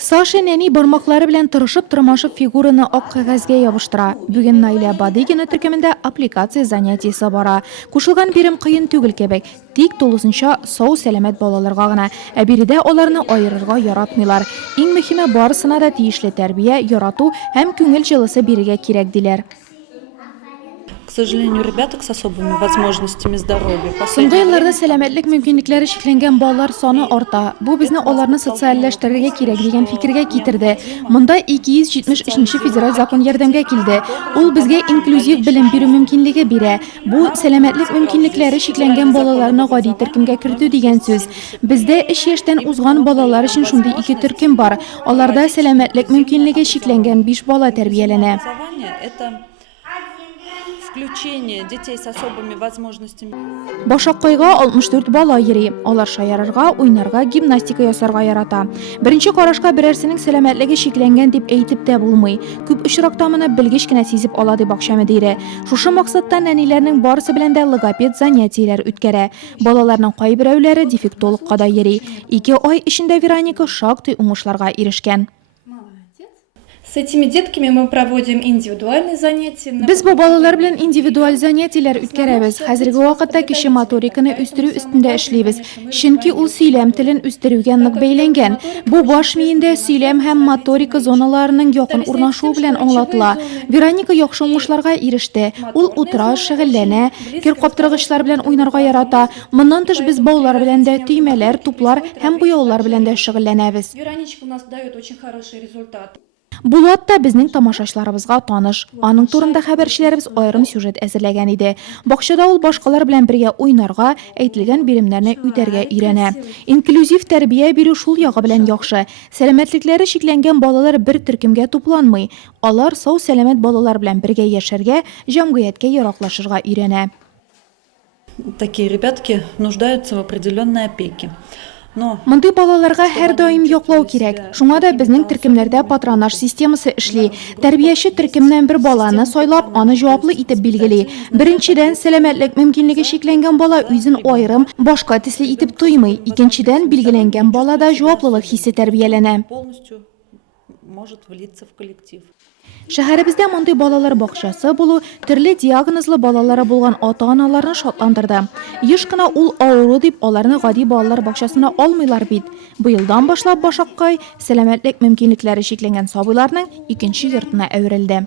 Саша нәни бармаклары белән тырышып фигураны ак кәгазьгә ябыштыра. Бүген Наиля Бадыгина төркемендә аппликация занятиесе бара. Кушылган бирем кыен түгел кебек, тик тулысынча сау сәламәт балаларга гына. Ә биредә аларны аерырга яратмыйлар. Иң мөһиме барысына да тиешле тәрбия, ярату һәм күңел җылысы бирергә кирәк диләр. К сожалению, ребята с особыми возможностями здоровья. Соңгы елларда сәламәтлек мөмкинлекләре шикләнгән балалар саны арта. Бу безне аларны социальләштерергә кирәк дигән фикергә китерде. Монда 273 федераль закон ярдәмгә килде. Ул безгә инклюзив белем бирү мөмкинлеге бирә. Бу сәламәтлек мөмкинлекләре шикләнгән балаларны гади төркемгә кертү дигән сүз. Бездә 3 яшьтән узган балалар өчен шундый 2 төркем бар. Аларда сәламәтлек мөмкинлеге шикләнгән 5 бала тәрбияләнә. Включение детей с особыми возможностями. Башакайга 64 бала йөри. Алар шаярырга, уйнарга, гимнастика ясарга ярата. Беренче карашка берәрсенең сәламәтлеге шикләнгән дип әйтеп тә булмый. Күп очракта моны белгеч кенә сизеп ала дип акча мөдире. Шушы максатта нәниләрнең барысы белән дә логопед занятияләр үткәрә. Балаларның кайберәүләре дефектологка да йөри. 2 ай эчендә Вероника шактый уңышларга ирешкән. С этими детками мы проводим индивидуальные занятия. Без бу балалар белән индивидуаль занятияләр үткәрәбез. Хәзерге вакытта кеше моториканы үстерү өстендә эшлибез. Чөнки ул сөйләм телен үстерүгә нык бәйләнгән. Бу баш миендә сөйләм һәм моторика зоналарының якын урнашуы белән аңлатыла. Вероника яхшы уңышларга иреште. Ул утыра, шөгыльләнә, кир каптыргычлар белән уйнарга ярата. Моннан тыш без балалар белән дә төймәләр, туплар һәм буяулар белән дә шөгыльләнәбез. Вероничка у нас дает очень хороший результат. Булат та безнең тамашачыларыбызга таныш. Аның турында хәбәрчеләребез аерым сюжет әзерләгән иде. Бакчада ул башкалар белән бергә уйнарга, әйтелгән биремнәрне үтәргә өйрәнә. Инклюзив тәрбия бирү шул ягы белән яхшы. Сәламәтлекләре шикләнгән балалар бер төркемгә тупланмый. Алар сау сәламәт балалар белән бергә яшәргә, җәмгыятькә яраклашырга өйрәнә. Такие ребятки нуждаются в определенной опеке. Мондый балаларга һәр даим яклау кирәк. Шуңа да безнең төркемнәрдә патронаж системасы эшли. Тәрбияче төркемнән бер баланы сайлап, аны җаваплы итеп билгели. Беренчедән, сәламәтлек мөмкинлеге шикләнгән бала үзен аерым, башка төсле итеп тоймый. Икенчедән, билгеләнгән балада җаваплылык хисе тәрбияләнә. Может влиться в коллектив. Шәһәребездә мондый балалар бакчасы булу төрле диагнозлы балалары булган ата-аналарны шатландырды. Еш кына ул авыру дип аларны гади балалар бакчасына алмыйлар бит. Быелдан башлап Башаккай сәламәтлек мөмкинлекләре шикләнгән сабыйларның икенче йортына әверелде.